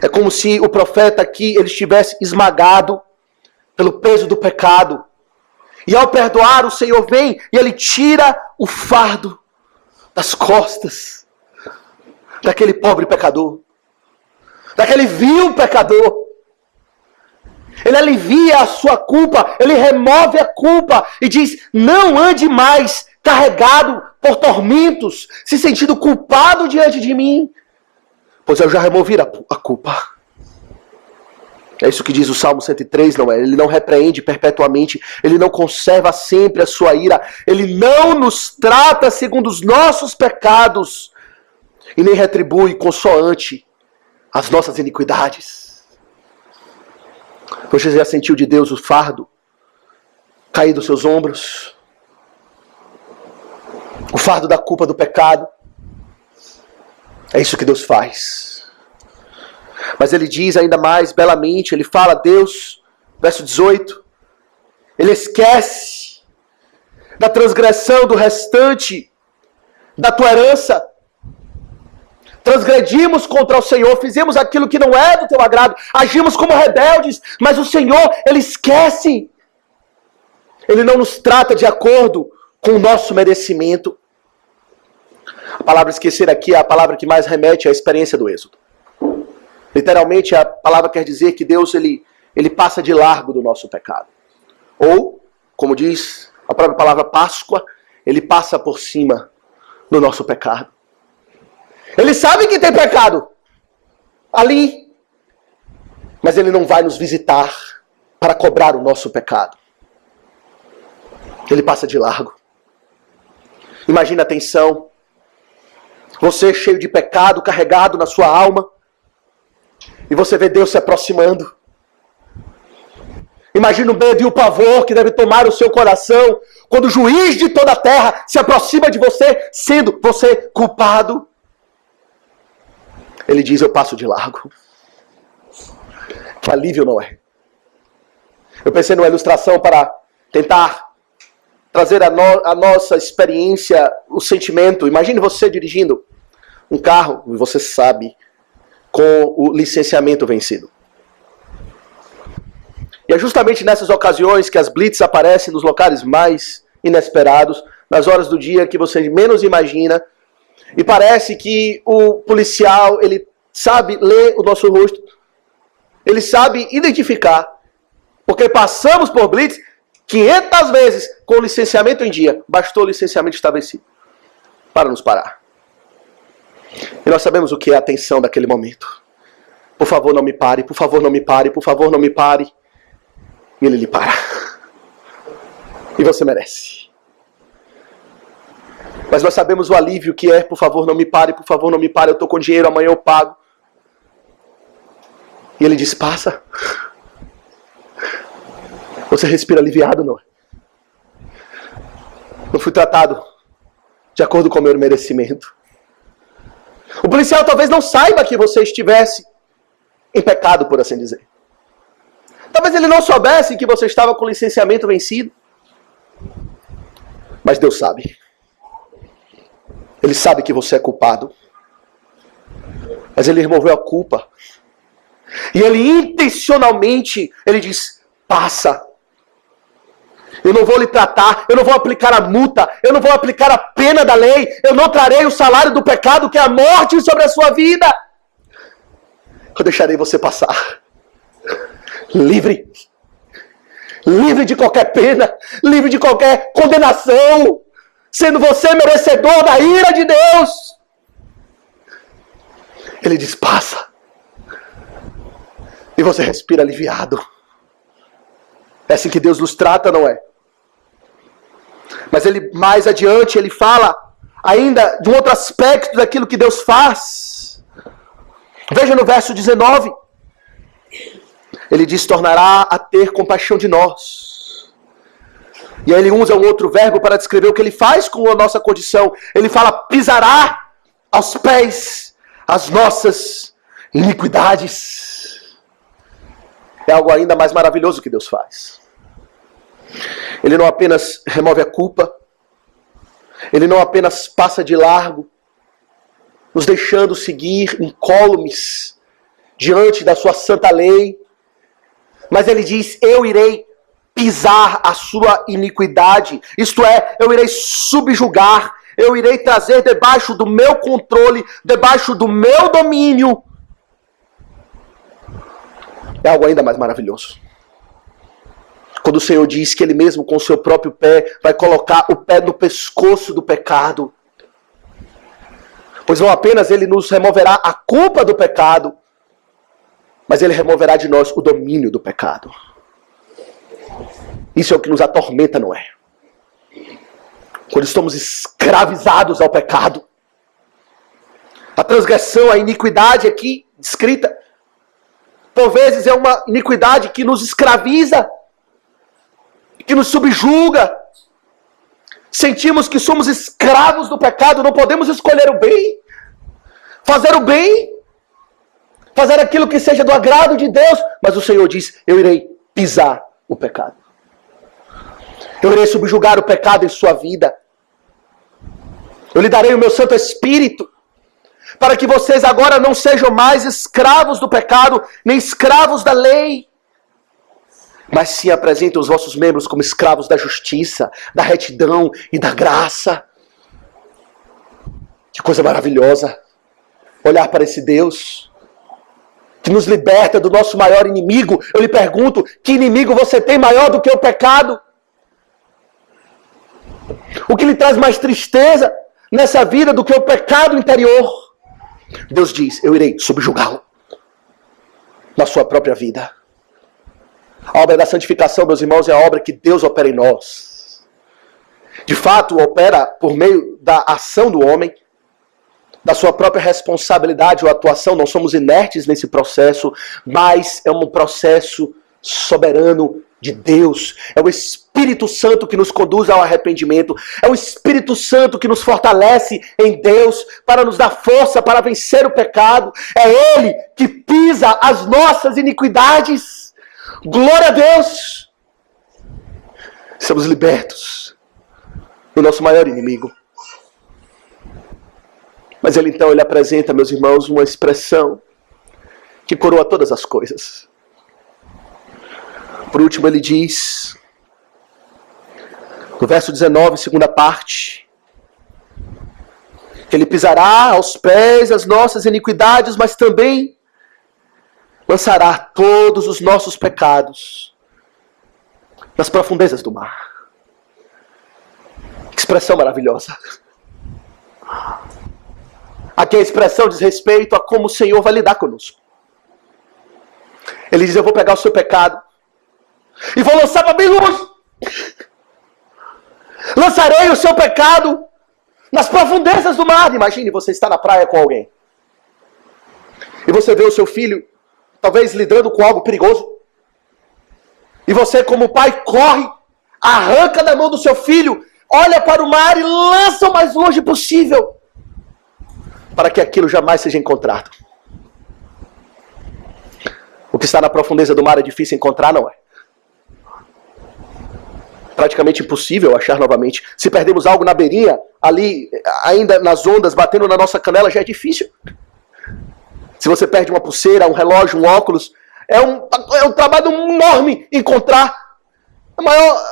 É como se o profeta aqui ele estivesse esmagado pelo peso do pecado. E ao perdoar, o Senhor vem e ele tira o fardo das costas daquele pobre pecador, daquele vil pecador. Ele alivia a sua culpa, ele remove a culpa e diz, não ande mais carregado por tormentos, se sentindo culpado diante de mim, pois eu já removi a culpa. É isso que diz o Salmo 103, não é? Ele não repreende perpetuamente, ele não conserva sempre a sua ira, ele não nos trata segundo os nossos pecados e nem retribui consoante as nossas iniquidades. Você já sentiu de Deus o fardo cair dos seus ombros? O fardo da culpa do pecado? É isso que Deus faz. Mas ele diz ainda mais belamente, ele fala, Deus, verso 18, ele esquece da transgressão do restante da tua herança. Transgredimos contra o Senhor, fizemos aquilo que não é do teu agrado, agimos como rebeldes, mas o Senhor, ele esquece. Ele não nos trata de acordo com o nosso merecimento. A palavra esquecer aqui é a palavra que mais remete à experiência do Êxodo. Literalmente, a palavra quer dizer que Deus ele passa de largo do nosso pecado. Ou, como diz a própria palavra Páscoa, ele passa por cima do nosso pecado. Ele sabe que tem pecado ali, mas ele não vai nos visitar para cobrar o nosso pecado. Ele passa de largo. Imagina a tensão. Você cheio de pecado, carregado na sua alma, e você vê Deus se aproximando. Imagina o medo e o pavor que deve tomar o seu coração quando o juiz de toda a terra se aproxima de você, sendo você culpado. Ele diz, eu passo de largo. Que alívio, não é? Eu pensei numa ilustração para tentar trazer a nossa experiência, o sentimento. Imagine você dirigindo um carro, e você sabe, com o licenciamento vencido. E é justamente nessas ocasiões que as blitz aparecem nos locais mais inesperados, nas horas do dia que você menos imagina, e parece que o policial, ele sabe ler o nosso rosto, ele sabe identificar, porque passamos por blitz 500 vezes com o licenciamento em dia, bastou o licenciamento estar vencido para nos parar. E nós sabemos o que é a tensão daquele momento. Por favor, não me pare, por favor, não me pare, por favor, não me pare. E ele lhe para. E você merece. Mas nós sabemos o alívio que é, por favor não me pare, eu estou com dinheiro, amanhã eu pago. E ele diz, passa. Você respira aliviado, não é? Não fui tratado de acordo com o meu merecimento. O policial talvez não saiba que você estivesse em pecado, por assim dizer. Talvez ele não soubesse que você estava com licenciamento vencido. Mas Deus sabe. Ele sabe que você é culpado. Mas ele removeu a culpa. E ele intencionalmente, ele diz, passa. Eu não vou lhe tratar, eu não vou aplicar a multa, eu não vou aplicar a pena da lei, eu não trarei o salário do pecado, que é a morte, sobre a sua vida. Eu deixarei você passar. Livre. Livre de qualquer pena, livre de qualquer condenação, sendo você merecedor da ira de Deus. Ele diz, passa. E você respira aliviado. É assim que Deus nos trata, não é? Mas ele, mais adiante, ele fala ainda de um outro aspecto daquilo que Deus faz. Veja no verso 19. Ele diz, tornará a ter compaixão de nós. E aí ele usa um outro verbo para descrever o que ele faz com a nossa condição. Ele fala, pisará aos pés as nossas iniquidades. É algo ainda mais maravilhoso que Deus faz. Ele não apenas remove a culpa, ele não apenas passa de largo, nos deixando seguir incólumes diante da sua santa lei, mas ele diz, eu irei pisar a sua iniquidade, isto é, eu irei subjugar, eu irei trazer debaixo do meu controle, debaixo do meu domínio. É algo ainda mais maravilhoso. Quando o Senhor diz que Ele mesmo com o seu próprio pé vai colocar o pé no pescoço do pecado. Pois não apenas Ele nos removerá a culpa do pecado, mas Ele removerá de nós o domínio do pecado. Isso é o que nos atormenta, não é? Quando estamos escravizados ao pecado. A transgressão, a iniquidade aqui descrita, por vezes é uma iniquidade que nos escraviza, que nos subjuga. Sentimos que somos escravos do pecado, não podemos escolher o bem, fazer aquilo que seja do agrado de Deus. Mas o Senhor diz, eu irei pisar o pecado. Eu irei subjugar o pecado em sua vida. Eu lhe darei o meu Santo Espírito, para que vocês agora não sejam mais escravos do pecado, nem escravos da lei, mas sim apresentem os vossos membros como escravos da justiça, da retidão e da graça. Que coisa maravilhosa olhar para esse Deus que nos liberta do nosso maior inimigo. Eu lhe pergunto, que inimigo você tem maior do que o pecado? O que lhe traz mais tristeza nessa vida do que o pecado interior? Deus diz, eu irei subjugá-lo na sua própria vida. A obra da santificação, meus irmãos, é a obra que Deus opera em nós. De fato, opera por meio da ação do homem, da sua própria responsabilidade ou atuação. Não somos inertes nesse processo, mas é um processo soberano de Deus. É o Espírito Santo que nos conduz ao arrependimento. É o Espírito Santo que nos fortalece em Deus para nos dar força para vencer o pecado. É Ele que pisa as nossas iniquidades. Glória a Deus! Somos libertos do nosso maior inimigo. Mas ele então, ele apresenta, meus irmãos, uma expressão que coroa todas as coisas. Por último, ele diz, no verso 19, segunda parte, que ele pisará aos pés as nossas iniquidades, mas também lançará todos os nossos pecados nas profundezas do mar. Que expressão maravilhosa. Aqui a expressão diz respeito a como o Senhor vai lidar conosco. Ele diz, eu vou pegar o seu pecado e vou lançar para bem longe. Lançarei o seu pecado nas profundezas do mar. Imagine você estar na praia com alguém. E você vê o seu filho, talvez lidando com algo perigoso. E você, como pai, corre, arranca da mão do seu filho, olha para o mar e lança o mais longe possível, para que aquilo jamais seja encontrado. O que está na profundeza do mar é difícil encontrar, não é? Praticamente impossível achar novamente. Se perdemos algo na beirinha, ali, ainda nas ondas, batendo na nossa canela, já é difícil. Se você perde uma pulseira, um relógio, um óculos, é um trabalho enorme encontrar. A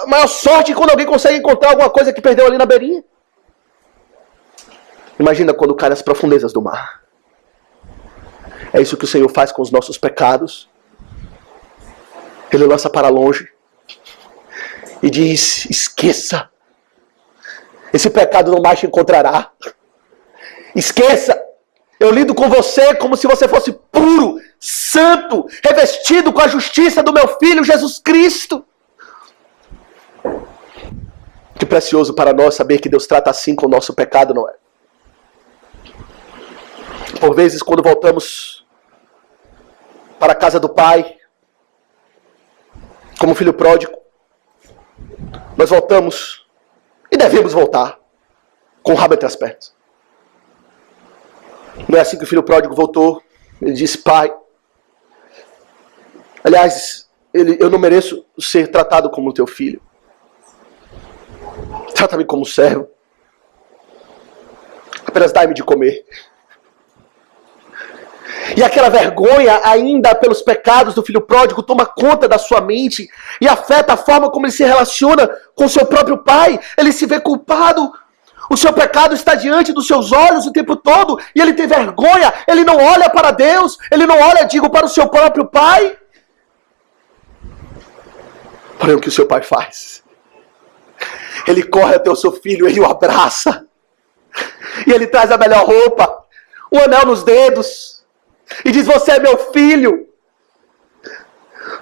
maior sorte é quando alguém consegue encontrar alguma coisa que perdeu ali na beirinha. Imagina quando cai nas profundezas do mar. É isso que o Senhor faz com os nossos pecados. Ele lança para longe e diz: esqueça. Esse pecado não mais te encontrará. Esqueça. Eu lido com você como se você fosse puro, santo, revestido com a justiça do meu Filho Jesus Cristo. Que precioso para nós saber que Deus trata assim com o nosso pecado, não é? Por vezes, quando voltamos para a casa do Pai, como filho pródigo, nós voltamos e devemos voltar com o rabo entre as pernas. Não é assim que o filho pródigo voltou. Ele disse: pai, aliás, eu não mereço ser tratado como teu filho. Trata-me como servo. Apenas dai-me de comer. E aquela vergonha ainda pelos pecados do filho pródigo toma conta da sua mente e afeta a forma como ele se relaciona com seu próprio pai. Ele se vê culpado. O seu pecado está diante dos seus olhos o tempo todo e ele tem vergonha. Ele não olha para Deus, ele não olha, para o seu próprio pai. Porém, o que o seu pai faz? Ele corre até o seu filho, ele o abraça. E ele traz a melhor roupa, um anel nos dedos. E diz: você é meu filho.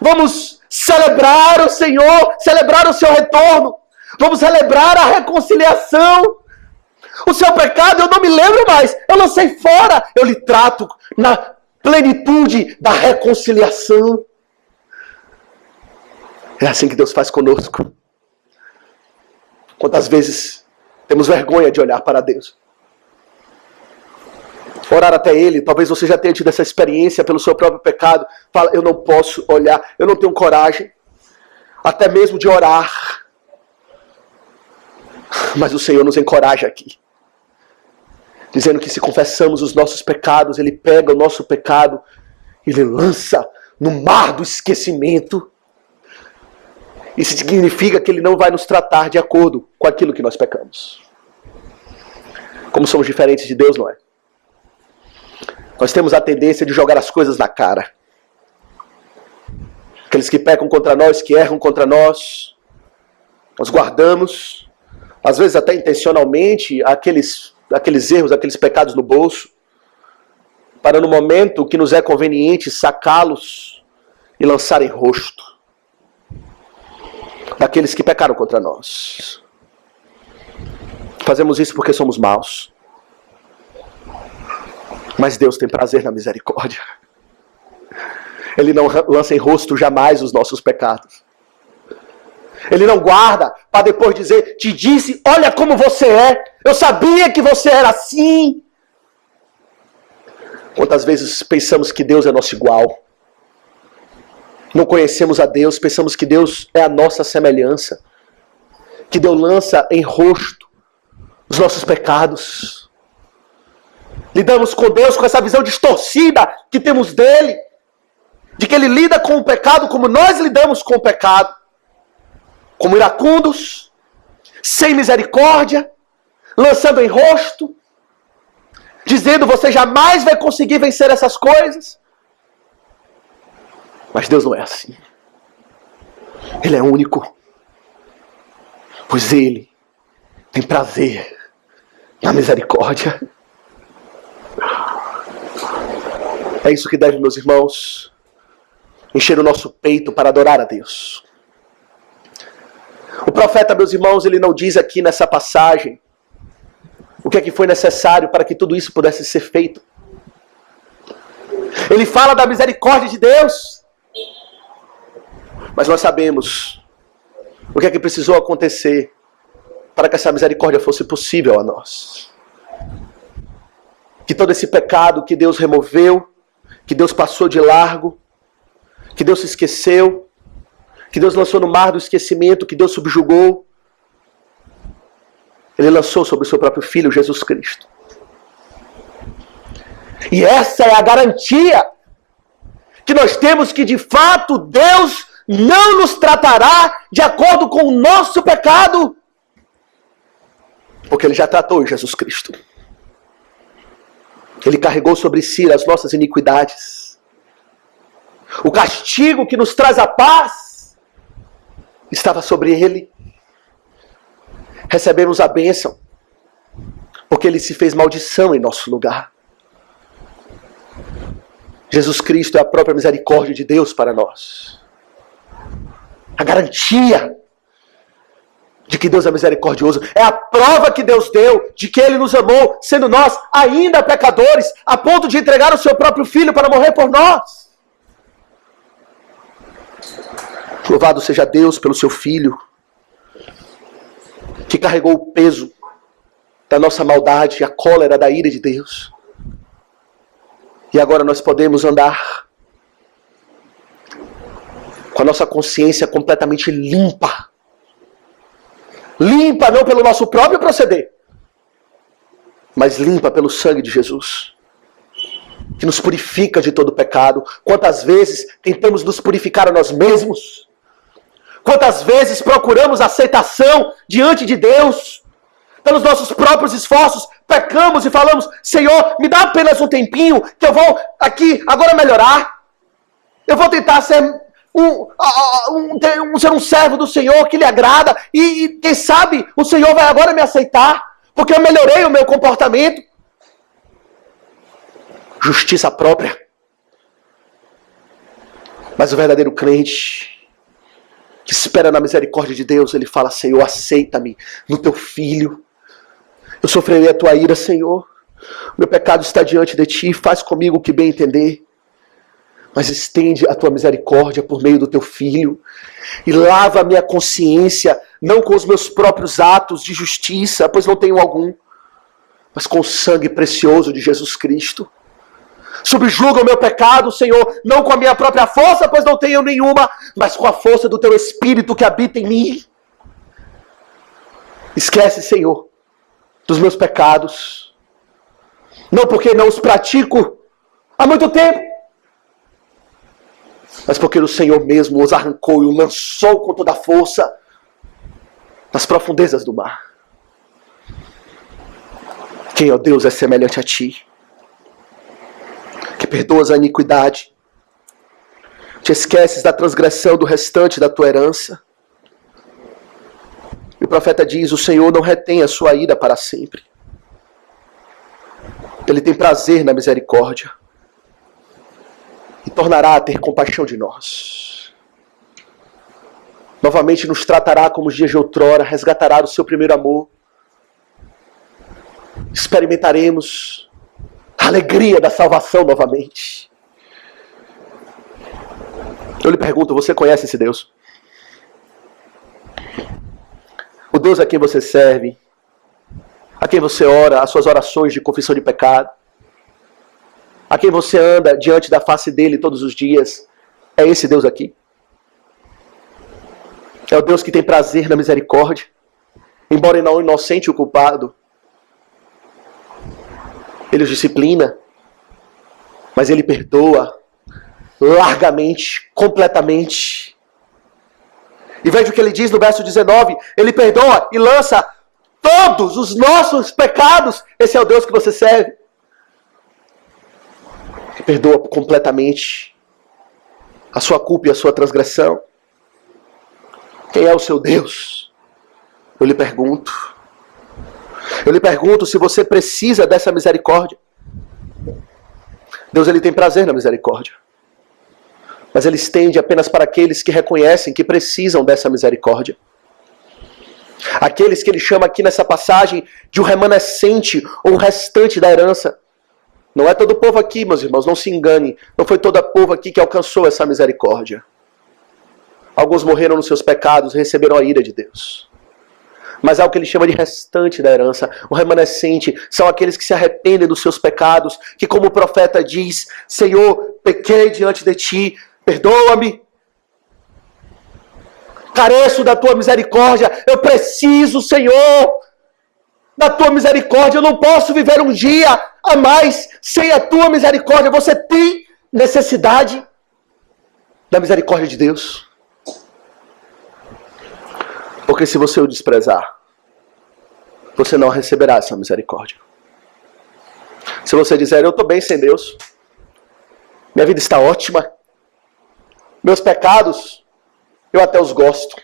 Vamos celebrar o Senhor, celebrar o seu retorno. Vamos celebrar a reconciliação. O seu pecado eu não me lembro mais. Eu lancei fora. Eu lhe trato na plenitude da reconciliação. É assim que Deus faz conosco. Quantas vezes temos vergonha de olhar para Deus? Orar até Ele. Talvez você já tenha tido essa experiência pelo seu próprio pecado. Fala: eu não posso olhar. Eu não tenho coragem. Até mesmo de orar. Mas o Senhor nos encoraja aqui. Dizendo que se confessamos os nossos pecados, Ele pega o nosso pecado e Ele lança no mar do esquecimento. Isso significa que Ele não vai nos tratar de acordo com aquilo que nós pecamos. Como somos diferentes de Deus, não é? Nós temos a tendência de jogar as coisas na cara. Aqueles que pecam contra nós, que erram contra nós, nós guardamos, às vezes até intencionalmente, aqueles erros, aqueles pecados no bolso, para no momento que nos é conveniente sacá-los e lançar em rosto daqueles que pecaram contra nós. Fazemos isso porque somos maus. Mas Deus tem prazer na misericórdia. Ele não lança em rosto jamais os nossos pecados. Ele não guarda para depois dizer: te disse, olha como você é. Eu sabia que você era assim. Quantas vezes pensamos que Deus é nosso igual? Não conhecemos a Deus, pensamos que Deus é a nossa semelhança. Que Deus lança em rosto os nossos pecados. Lidamos com Deus com essa visão distorcida que temos dele. De que Ele lida com o pecado como nós lidamos com o pecado. Como iracundos, sem misericórdia, lançando em rosto, dizendo: você jamais vai conseguir vencer essas coisas. Mas Deus não é assim. Ele é único. Pois Ele tem prazer na misericórdia. É isso que deve, meus irmãos, encher o nosso peito para adorar a Deus. O profeta, meus irmãos, ele não diz aqui nessa passagem O que é que foi necessário para que tudo isso pudesse ser feito? Ele fala da misericórdia de Deus. Mas nós sabemos o que é que precisou acontecer para que essa misericórdia fosse possível a nós. Que todo esse pecado que Deus removeu, que Deus passou de largo, que Deus se esqueceu, que Deus lançou no mar do esquecimento, que Deus subjugou, Ele lançou sobre o seu próprio Filho, Jesus Cristo. E essa é a garantia que nós temos, que de fato Deus não nos tratará de acordo com o nosso pecado, porque Ele já tratou em Jesus Cristo. Ele carregou sobre si as nossas iniquidades. O castigo que nos traz a paz estava sobre Ele. Recebemos a bênção, porque Ele se fez maldição em nosso lugar. Jesus Cristo é a própria misericórdia de Deus para nós. A garantia de que Deus é misericordioso. É a prova que Deus deu de que Ele nos amou, sendo nós ainda pecadores, a ponto de entregar o seu próprio Filho para morrer por nós. Louvado seja Deus pelo seu Filho, que carregou o peso da nossa maldade, a cólera da ira de Deus. E agora nós podemos andar com a nossa consciência completamente limpa. Limpa não pelo nosso próprio proceder, mas limpa pelo sangue de Jesus, que nos purifica de todo pecado. Quantas vezes tentamos nos purificar a nós mesmos? Quantas vezes procuramos aceitação diante de Deus? Pelos nossos próprios esforços, pecamos e falamos: Senhor, me dá apenas um tempinho, que eu vou aqui agora melhorar. Eu vou tentar ser um servo do Senhor que lhe agrada. E quem sabe o Senhor vai agora me aceitar, porque eu melhorei o meu comportamento. Justiça própria. Mas o verdadeiro crente, que espera na misericórdia de Deus, ele fala: Senhor, aceita-me no teu Filho. Eu sofrerei a tua ira, Senhor. Meu pecado está diante de ti. Faz comigo o que bem entender. Mas estende a tua misericórdia por meio do teu Filho. E lava a minha consciência, não com os meus próprios atos de justiça, pois não tenho algum, mas com o sangue precioso de Jesus Cristo. Subjuga o meu pecado, Senhor, não com a minha própria força, pois não tenho nenhuma, mas com a força do teu Espírito que habita em mim. Esquece, Senhor, dos meus pecados, não porque não os pratico há muito tempo, mas porque o Senhor mesmo os arrancou e os lançou com toda a força nas profundezas do mar. Quem, ó Deus, é semelhante a ti, que perdoas a iniquidade, te esqueces da transgressão do restante da tua herança. E o profeta diz: o Senhor não retém a sua ira para sempre. Ele tem prazer na misericórdia e tornará a ter compaixão de nós. Novamente nos tratará como os dias de outrora, resgatará o seu primeiro amor. Experimentaremos a alegria da salvação novamente. Eu lhe pergunto: você conhece esse Deus? O Deus a quem você serve, a quem você ora, as suas orações de confissão de pecado, a quem você anda diante da face dele todos os dias, é esse Deus aqui? É o Deus que tem prazer na misericórdia, embora não inocente o culpado. Ele os disciplina, mas ele perdoa largamente, completamente. E veja o que ele diz no verso 19: ele perdoa e lança todos os nossos pecados. Esse é o Deus que você serve. Ele perdoa completamente a sua culpa e a sua transgressão. Quem é o seu Deus? Eu lhe pergunto. Eu lhe pergunto se você precisa dessa misericórdia. Deus, ele tem prazer na misericórdia, mas ele estende apenas para aqueles que reconhecem que precisam dessa misericórdia. Aqueles que ele chama aqui nessa passagem de um remanescente ou um restante da herança. Não é todo o povo aqui, meus irmãos, não se engane. Não foi todo o povo aqui que alcançou essa misericórdia. Alguns morreram nos seus pecados e receberam a ira de Deus. Mas há o que ele chama de restante da herança, o remanescente. São aqueles que se arrependem dos seus pecados, que como o profeta diz, Senhor, pequei diante de ti, perdoa-me. Careço da tua misericórdia, eu preciso, Senhor, da tua misericórdia. Eu não posso viver um dia a mais sem a tua misericórdia. Você tem necessidade da misericórdia de Deus. Porque se você o desprezar, você não receberá essa misericórdia. Se você disser, eu estou bem sem Deus, minha vida está ótima, meus pecados, eu até os gosto.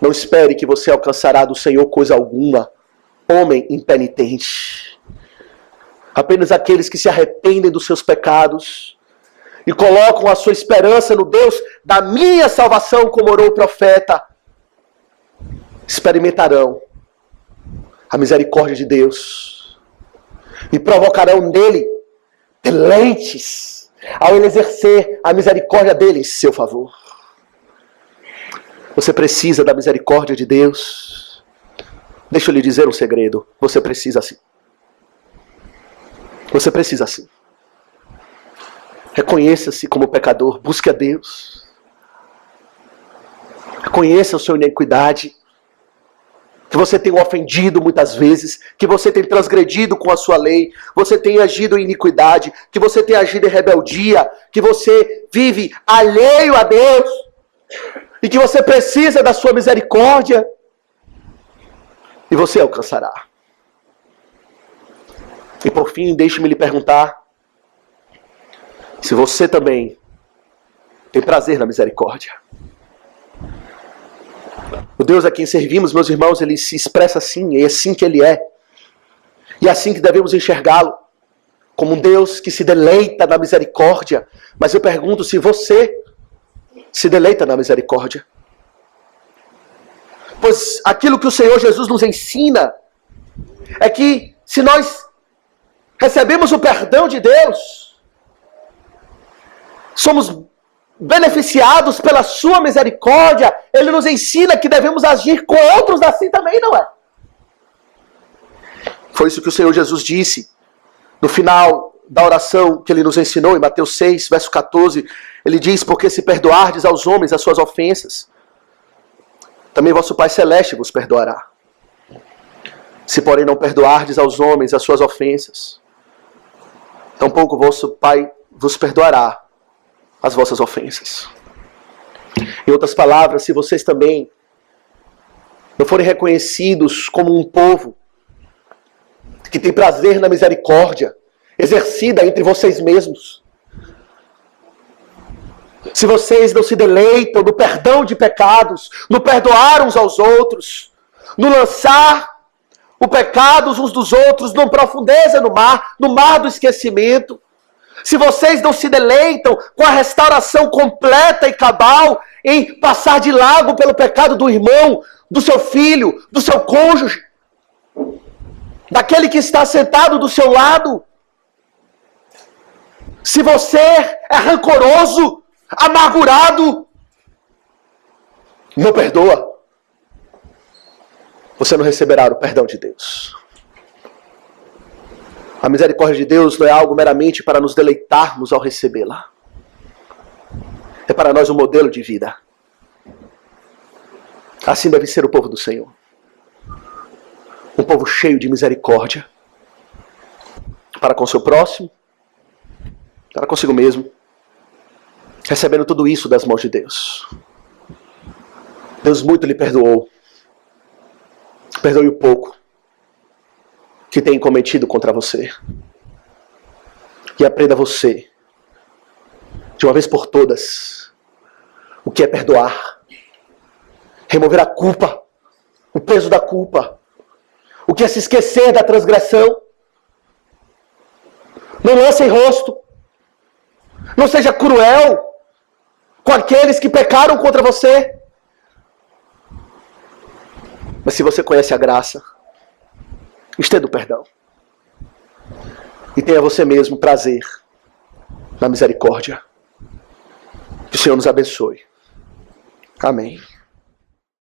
Não espere que você alcançará do Senhor coisa alguma, homem impenitente. Apenas aqueles que se arrependem dos seus pecados e colocam a sua esperança no Deus da minha salvação, como orou o profeta, experimentarão a misericórdia de Deus e provocarão nele deleites ao ele exercer a misericórdia dele em seu favor. Você precisa da misericórdia de Deus. Deixa eu lhe dizer um segredo. Você precisa sim. Você precisa sim. Reconheça-se como pecador. Busque a Deus. Reconheça a sua iniquidade. Que você tem ofendido muitas vezes. Que você tem transgredido com a sua lei. Você tem agido em iniquidade. Que você tem agido em rebeldia. Que você vive alheio a Deus. E que você precisa da sua misericórdia. E você alcançará. E por fim, deixe-me lhe perguntar. Se você também tem prazer na misericórdia. O Deus a quem servimos, meus irmãos, ele se expressa assim. É assim que ele é. E é assim que devemos enxergá-lo. Como um Deus que se deleita na misericórdia. Mas eu pergunto se você se deleita na misericórdia. Pois aquilo que o Senhor Jesus nos ensina é que se nós recebemos o perdão de Deus, somos beneficiados pela sua misericórdia, ele nos ensina que devemos agir com outros assim também, não é? Foi isso que o Senhor Jesus disse no final da oração que ele nos ensinou em Mateus 6, verso 14. Ele diz, porque se perdoardes aos homens as suas ofensas, também vosso Pai Celeste vos perdoará. Se porém não perdoardes aos homens as suas ofensas, tampouco vosso Pai vos perdoará as vossas ofensas. Em outras palavras, se vocês também não forem reconhecidos como um povo que tem prazer na misericórdia exercida entre vocês mesmos, se vocês não se deleitam no perdão de pecados, no perdoar uns aos outros, no lançar o pecado uns dos outros, numa profundeza no mar do esquecimento, se vocês não se deleitam com a restauração completa e cabal em passar de largo pelo pecado do irmão, do seu filho, do seu cônjuge, daquele que está sentado do seu lado, se você é rancoroso, amargurado, não perdoa, você não receberá o perdão de Deus. A misericórdia de Deus não é algo meramente para nos deleitarmos ao recebê-la. É para nós um modelo de vida. Assim deve ser o povo do Senhor. Um povo cheio de misericórdia. Para com seu próximo, para consigo mesmo. Recebendo tudo isso das mãos de Deus. Deus muito lhe perdoou. Perdoe o pouco que tem cometido contra você. E aprenda você, de uma vez por todas, o que é perdoar. Remover a culpa, o peso da culpa. O que é se esquecer da transgressão. Não lance em rosto. Não seja cruel com aqueles que pecaram contra você. Mas se você conhece a graça, estenda o perdão. E tenha você mesmo prazer na misericórdia. Que o Senhor nos abençoe. Amém.